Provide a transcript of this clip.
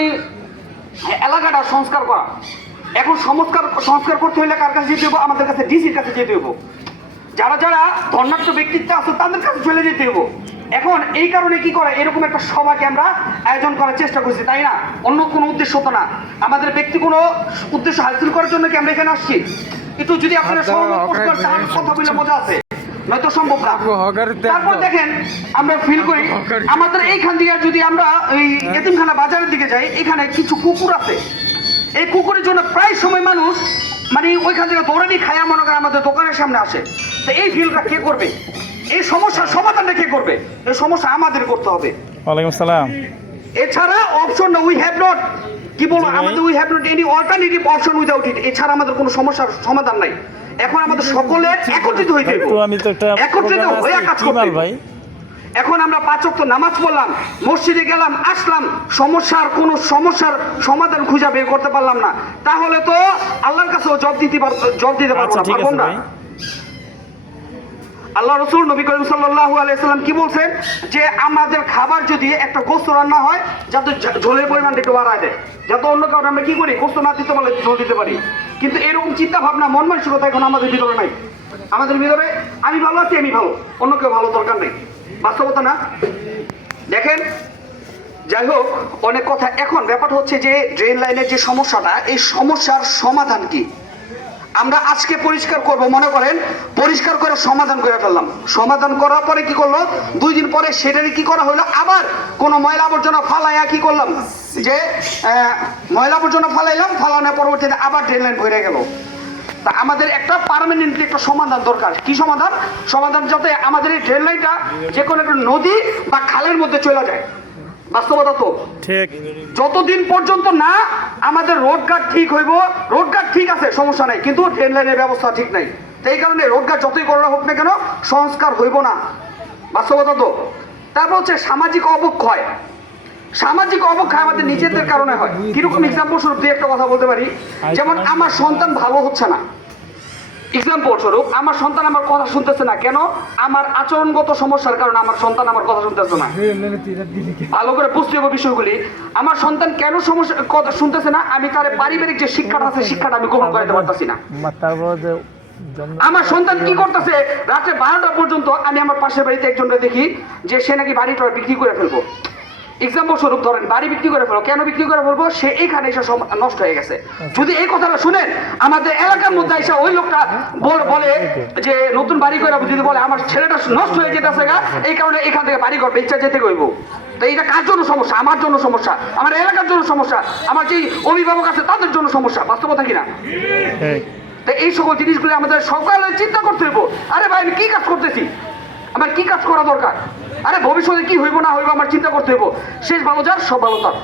মানে এলাকাটা সংস্কার করা। এখন সংস্কার করতে হলে কার কাছে যেতে হবো? আমাদের কাছে ডিসির কাছে যেতে হবো। যারা যারা ধর্নাঢ্য ব্যক্তিত্ব আছে তাদের কাছে চলে যেতে হবো। এখন এই কারণে কি করে এরকম একটা সভাকে আমরা আয়োজন করার চেষ্টা করছি, তাই না? অন্য কোনো উদ্দেশ্য তো না, আমাদের ব্যক্তি কোনো উদ্দেশ্য হাসিল করার জন্য কি আমরা এখানে আসছি? একটু যদি আপনারা তাহলে কথা বলে মজা আছে, নয়তো সম্ভব না। তারপর দেখেন আমরা ফিল করি আমাদের এইখান থেকে যদি আমরা এই এতিমখানা বাজারের দিকে যাই, এখানে কিছু কুকুর আছে। এই কুকুরের জন্য প্রায় সময় মানুষ মানে ওইখান থেকে দৌড়ানি খায়া মনে করে আমাদের দোকানের সামনে আসে। তো এই ফিলটা কে করবে? এই সমস্যার সমাধানটা কে করবে? এই সমস্যা আমাদের করতে হবে। ওয়ালাইকুম আসসালাম। এছাড়া অপশন উই হ্যাভ নট, কি বলবো, আমাদের we have not any alternative option without it. এছাড়া আমাদের কোনো সমস্যার সমাধান নাই। এখন আমাদের সকলের একত্রিত হইতে হবে, একত্রিত হয়ে কাজ করতে হবে। এখন আমরা 5 ওয়াক্ত নামাজ পড়লাম, মসজিদে গেলাম, আসলাম, সমস্যার সমাধান খুঁজে বের করতে পারলাম না, তাহলে তো আল্লাহর কাছেও জব দিতে পারবো না। আল্লাহ রসুল নবী করিম সাল্লাল্লাহু আলাইহি সাল্লাম কি বলছেন যে আমাদের খাবার যদি একটা গোস্ত রান্না হয়, যাতে ঝোলের পরিমাণটা একটু বাড়ায় দেয়, যাতে অন্য কারণে আমরা কি করি, গোস্ত না দিতে পারলে ঝোল দিতে পারি। কিন্তু এরকম চিন্তা ভাবনা, মন মানসিকতা এখন আমাদের ভিতরে নাই। আমাদের ভিতরে আমি ভালো আছি, আমি ভালো, অন্য কেউ ভালো দরকার নেই। বাস্তবতা না? দেখেন, যাই হোক, অনেক কথা। এখন ব্যাপার হচ্ছে যে ড্রেন লাইনের যে সমস্যাটা, এই সমস্যার সমাধান কি আমরা আজকে পরিষ্কার করব। মনে করেন পরিষ্কার করে সমাধান করে ফেললাম, সমাধান করার পরে কি করলো, 2 দিন পরে সেটারই কি করা হলো, আবার কোনো ময়লা আবর্জনা ফালাইয়া কি করলাম, যে ময়লা আবর্জনা ফালাইলাম, ফালানোর পরবর্তীতে আবার ড্রেন লাইন ভরে গেল। তা আমাদের একটা পার্মানেন্টলি একটা সমাধান দরকার। কি সমাধান? সমাধান যাতে আমাদের এই ড্রেন লাইনটা যে কোনো একটা নদী বা খালের মধ্যে চলে যায়। বাস্তবতা তো ঠিক। যতদিন পর্যন্ত না আমাদের রোডঘাট ঠিক হইব, রোডঘাট ঠিক আছে সমস্যা নাই, কিন্তু ট্রেন লাইনের ব্যবস্থা ঠিক নাই। এই কারণে রোডঘাট যতই করা হোক না কেন সংস্কার হইব না। বাস্তবতা তো। তারপর হচ্ছে সামাজিক অবক্ষয়। সামাজিক অবক্ষয় আমাদের নিজেদের কারণে হয়। কিরকম এক্সাম্পল স্বরূপ দিয়ে একটা কথা বলতে পারি, যেমন আমার সন্তান ভালো হচ্ছে না, এক্সাম্পল স্বরূপ আমার সন্তান আমার কথা শুনতেছে না, কেন? আমার আচরণগত সমস্যার কারণে আমার সন্তান আমার কথা শুনতেছে না। ভালো করে বুঝতে হবে বিষয়গুলি। আমার সন্তান কেন সমস্যা কথা শুনতেছে না? আমি তার পারিবারিক যে শিক্ষাটা আছে, শিক্ষাটা আমি গ্রহণ করতে পারতেছি না। আমার সন্তান কি করতেছে, রাত্রে 12টা পর্যন্ত আমি আমার পাশের বাড়িতে একজনকে দেখি যে সে নাকি বাড়িটা বিক্রি করে ফেলবো। এক্সাম্পল স্বরূপ ধরেন, বাড়ি বিক্রি করে ফেলবো। কেন বিক্রি করে ফেলবো? সে এইখানে এসে নষ্ট হয়ে গেছে। যদি এই কথাটা শুনেন, আমাদের এলাকার মধ্যে এসে ওই লোকটা বলে যে নতুন বাড়ি করে যদি বলে আমার ছেলেটা নষ্ট হয়ে যেতেছে গা, এই কারণে এখান থেকে বাড়ি করবে, ইচ্ছা যেতে হইব। তো এইটা কার জন্য সমস্যা? আমার জন্য সমস্যা, আমার এলাকার জন্য সমস্যা, আমার যে অভিভাবক আছে তাদের জন্য সমস্যা। বাস্তবতা কিনা? তো এই সকল জিনিসগুলো আমাদের সকালে চিন্তা করতে হইব। আরে ভাই, আমি কি কাজ করতেছি, আমার কি কাজ করা দরকার, আরে ভবিষ্যতে কি হইব না হইব আমার চিন্তা করতে হইব। শেষ ভালো যার, সব ভালো তার।